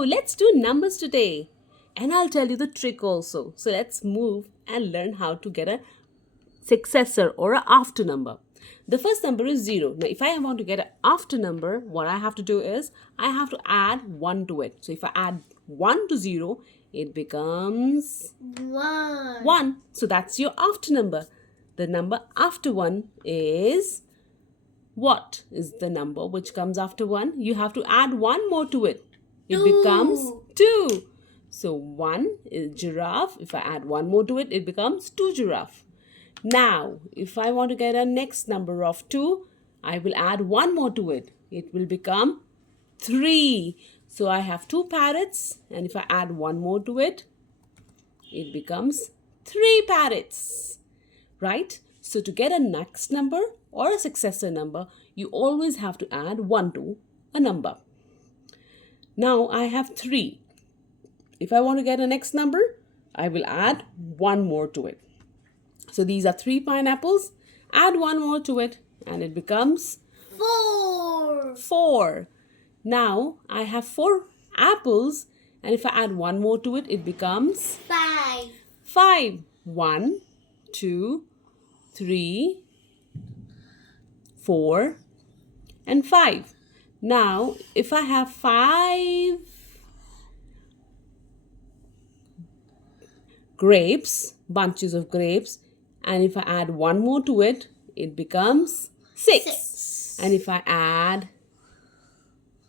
let's do numbers today. And I'll tell you the trick also. So let's move and learn how to get a successor or an after number. The first number is 0. Now, if I want to get an after number, what I have to do is I have to add 1 to it. So if I add 1 to 0, it becomes 1. So that's your after number. The number after 1 is what is the number which comes after 1? You have to add 1 more to it. It becomes 2. So 1 is giraffe. If I add 1 more to it, it becomes 2 giraffe. Now, if I want to get a next number of 2, I will add 1 more to it. It will become 3. So I have 2 parrots, and if I add 1 more to it, it becomes 3 parrots. Right? So to get a next number or a successor number, you always have to add 1 to a number. Now I have 3. If I want to get a next number, I will add 1 more to it. So these are 3 pineapples. Add 1 more to it and it becomes 4. Now I have 4 apples, and if I add 1 more to it, it becomes 5. 1, 2, 3, 4, and 5. Now if I have 5 grapes, bunches of grapes, and if I add 1 more to it, it becomes 6. And if I add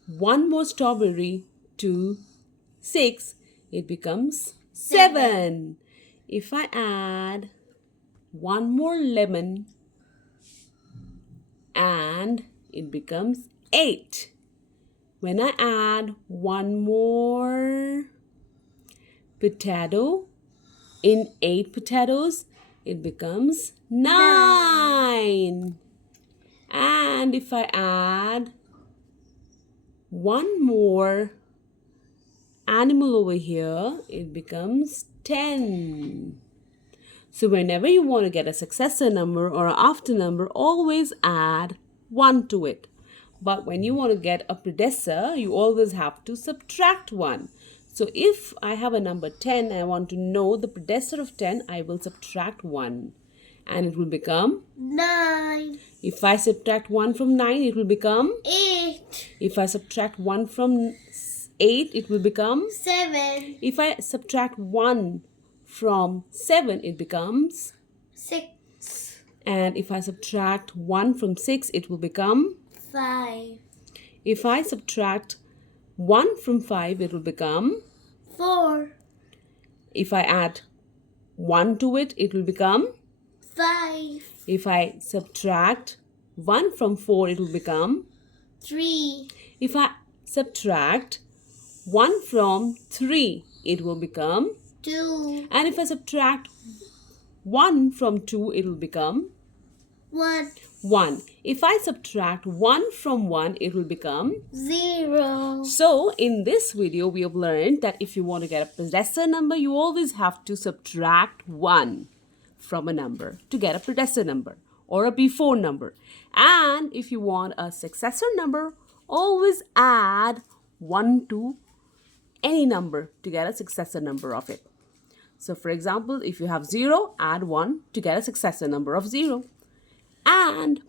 1 more strawberry to 6, it becomes 7. If I add 1 more lemon, and it becomes 8. When I add 1 more potato in 8 potatoes, it becomes 9. And if I add 1 more animal over here, it becomes 10. So whenever you want to get a successor number or an after number, always add 1 to it. But when you want to get a predecessor, you always have to subtract 1. So if I have a number 10 and I want to know the predecessor of 10, I will subtract 1. And it will become 9. If I subtract 1 from 9, it will become 8. If I subtract 1 from 8, it will become 7. If I subtract 1 from 7, it becomes 6. And if I subtract 1 from 6, it will become 5. If I subtract 1 from 5, it will become 4. If I add 1 to it, it will become 5. If I subtract 1 from 4, it will become 3. If I subtract 1 from 3, it will become 2. And if I subtract 1 from 2, it will become 1. 1. If I subtract 1 from 1, it will become 0. So in this video, we have learned that if you want to get a predecessor number, you always have to subtract 1 from a number to get a predecessor number or a before number. And if you want a successor number, always add 1 to any number to get a successor number of it. So for example, if you have 0, add 1 to get a successor number of 0. And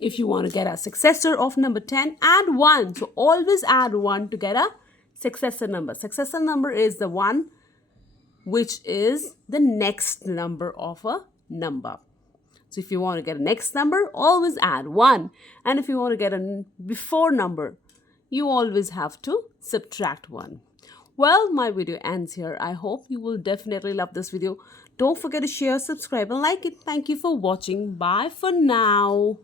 if you want to get a successor of number 10, add 1. So always add 1 to get a successor number. Successor number is the one which is the next number of a number. So if you want to get a next number, always add 1. And if you want to get a before number, you always have to subtract 1. Well, my video ends here. I hope you will definitely love this video. Don't forget to share, subscribe, and like it. Thank you for watching. Bye for now.